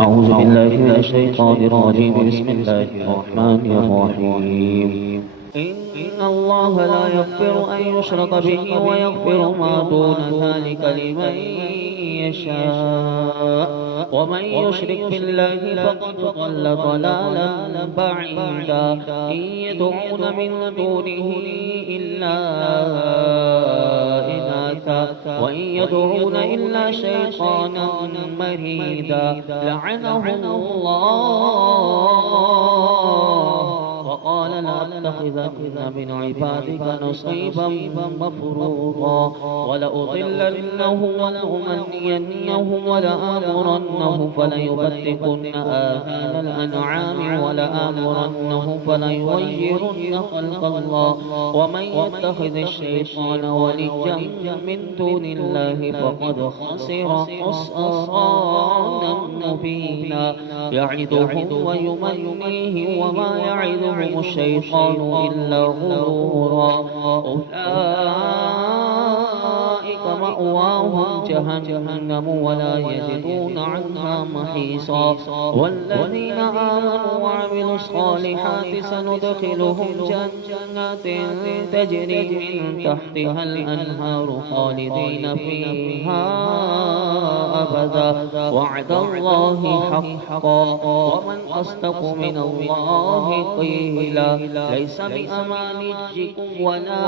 أعوذ بالله من الشيطان الرجيم. بسم الله الرحمن الرحيم. إن الله لا يغفر أن يشرك به ويغفر ما دون ذلك لمن يشاء، ومن يشرك بالله فقد ضل ضلالا بعيدا. إن يدعون من دونه إلا إناثا وإن يدعون إلا شيطانا مريدا لعنه الله وقال لأتخذن من عبادك نصيبا مفروضا ولأضلنهم ولأمنينهم ولآمرنهم فليبتكن آذان الأنعام ولآمرنهم فليغيرن خلق الله ومن يتخذ الشيطان وليا من دون الله فقد خسر خسرانا مبينا. يعدهم ويمنيهم وما يعدهم الشيطان إلا غرورا. أولئك مأواهم جهنم ولا يجدون عنها محيصا. والذين آمنوا وعملوا الصالحات سندخلهم جنات تجري من تحتها الأنهار خالدين فيها أبدا وعد الله حقا ومن أصدق من الله قيلا. ليس بأمانيكم ولا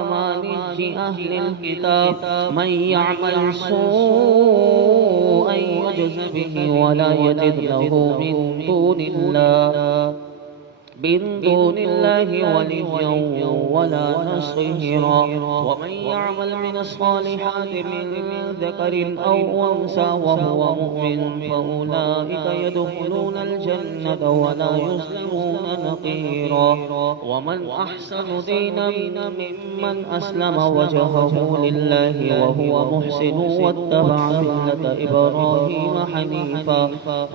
أماني أهل الكتاب من يعمل سوءا يجز به ولا يجد له من دون الله وليا ولا نصيرا. ومن يعمل من الصالحات من ذكر أو أنثى وهو مؤمن فأولئك يدخلون الجنة ولا يظلمون نقيرا. ومن أحسن دينا ممن أسلم وجهه لله وهو محسن واتبع ملة إبراهيم حنيفا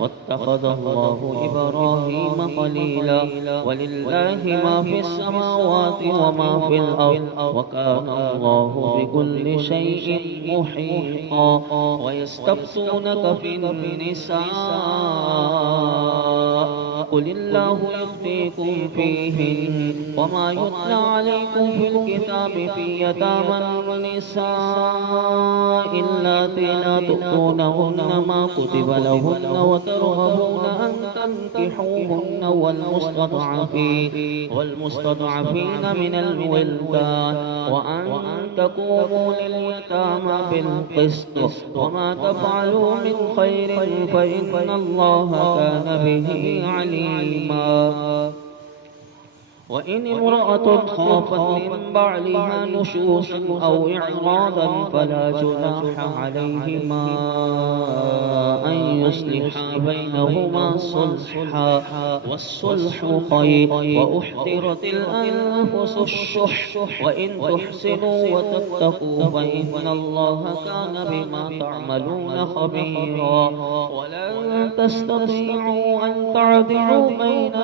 واتخذ الله إبراهيم خليلا. ولله ما في السماوات وما في الأرض وكان الله بكل شيء محيطا. ويستفتونك في النساء قل الله يفتيكم فيهن وما يتلى عليكم في الكتاب في يتامى النساء اللاتي لا تؤتونهن ما كتب لهن وترغبون أن تنكحوهن والمستضعفين من الولدان وأن تقوموا لليتامى بالقسط وما تفعلوا من خير فإن الله كان به عليما. وإن امرأة خافت من بعلها نشوزا أو إعراضا فلا جناح عليهما أن يصلحا بينهما صلحا والصلح خير. وأحضرت الأنفس الشح وإن تحسنوا وتتقوا فإن الله كان بما تعملون خبيرا. ولن تستطيعوا أن تعدلوا بين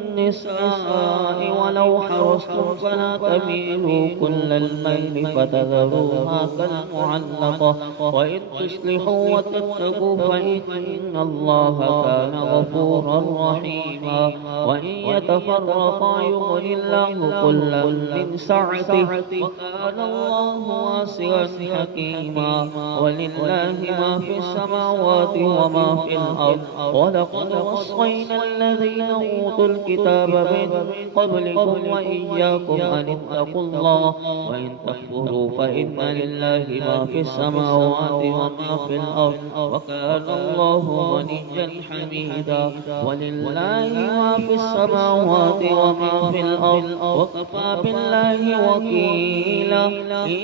النساء ولو حرصتم فلا تميلوا كل الميل فتذروها كالمعلقة. وإن تصلحوا وتتقوا فإن الله كان غفورا رحيما. وإن يتفرقا يغني الله كلا من سعته وكان الله واسعا حكيما. ولله ما في السماوات وما في الأرض ولقد وصينا الذين أوتوا الكتاب من قبلكم وإياكم أن اتقوا الله. وإن تكفروا فإن لله ما في السماوات وما في الأرض وكان الله غنيا حميدا. ولله ما في السماوات وما في الأرض وكفى بالله وكيلا. إن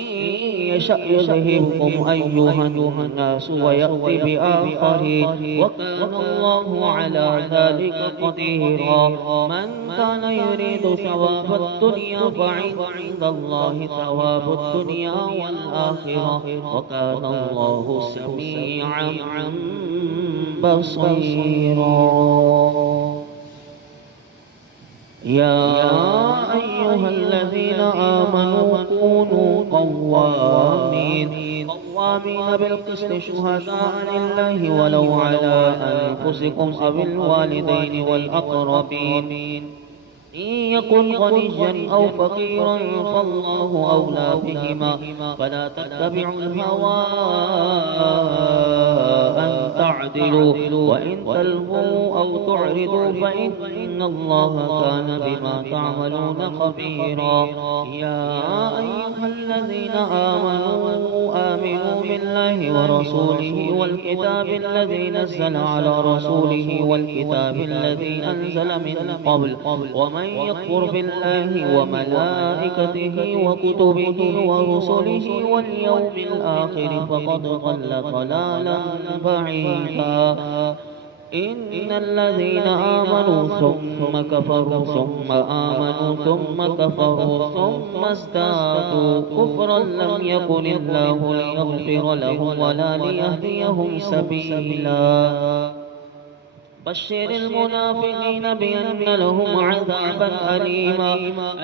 يشأ يذهبكم أيها الناس ويأتي بآخرين وكان الله على ذلك قديرا. من كان يريد ثواب الدنيا فعند الله ثواب الدنيا والآخرة وكان الله سميعا بصيرا. يا أيها الذين آمنوا كونوا قوامين قوامين بالقسط شهداء لله ولو على أنفسكم أو الوالدين والأقربين إن يكن غنيا أو فقيرا فالله أولى بهما فلا تتبعوا الهوى أن تعدلوا وإن تلووا أو تعرضوا فإن الله كان بما تعملون خبيرا يا أيها الذين آمنوا بالله ورسوله والكتاب الذي نزل على رسوله والكتاب الذي أنزل من قبل ومن يكفر بالله وملائكته وكتبه ورسله واليوم الآخر فقد ضل ضلالا بعيدا إن الذين آمنوا ثم كفروا ثم آمنوا ثم كفروا ثم ازدادوا كفرا لم يكن الله ليغفر لهم ولا ليهديهم سبيلا بشر المنافقين بأن لهم عذابا أليما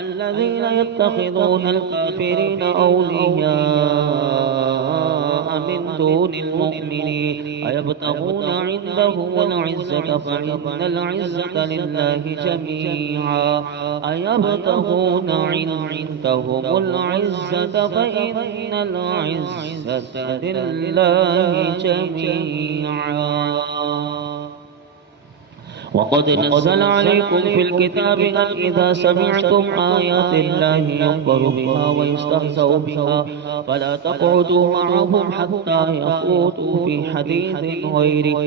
الذين يتخذون الكافرين أولياء من دون المؤمنين أيبتغون عندهم العزة فإن العزة لله جميعا أيبتغون عندهم العزة فإن العزة لله جميعا وقد نزل عليكم في الكتاب أن إذا سمعتم آيات الله يكفر بها ويستهزأ بها فلا تقعدوا معهم حتى يخوضوا في حديث غيره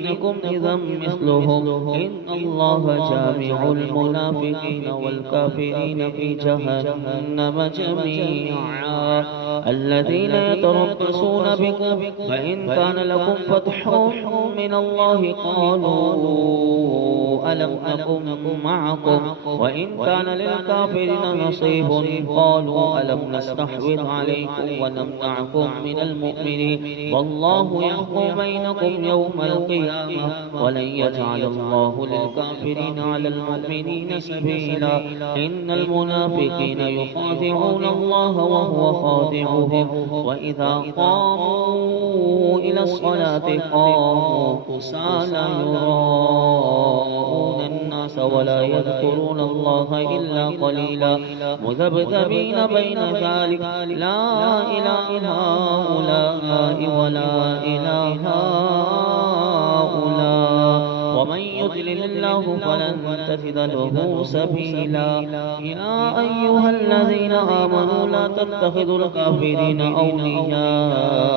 إنكم إذا مثلهم إن الله جامع المنافقين والكافرين في جهنم جميعا الذين يتربصون بكم فإن كان لكم فتح من الله قالوا ألم نكن معكم وإن كان للكافرين نصيب قالوا ألم نستحوذ عليكم ونمنعكم من المؤمنين والله يحكم بينكم يوم القيامة ولن يجعل الله للكافرين على المؤمنين سبيلا إن المنافقين يخادعون الله وهو خادعهم وإذا قاموا إلى الصلاة قاموا كسالى يراءون الناس ولا يذكرون الله إلا قليلا مذبذبين بين ذلك لا إله هؤلاء ولا إله هؤلاء ومن يضلل الله فلن تجد له سبيلا يا أيها الذين آمنوا لا تتخذوا الكافرين أولياء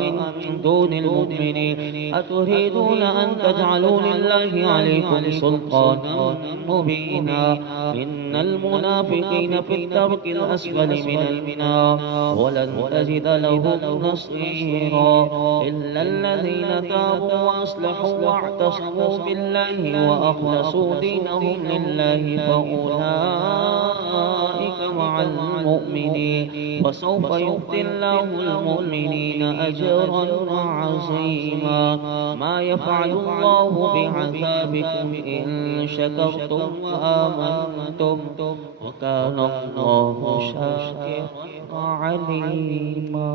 من دون المؤمنين أتريدون أن تجعلوا لله عليكم سلطانا مبينا إن المنافقين في الدرك الأسفل من النار ولن تجد لهم نصيرا إلا الذين تابوا وأصلحوا واعتصموا بالله وأخلصوا دينهم لله فأولئك مع المؤمنين وسوف يؤتي الله المؤمنين أجرا عظيما ما يفعل الله بعذابكم إن شكرتم وآمنتم وكان الله شاكرا عليما.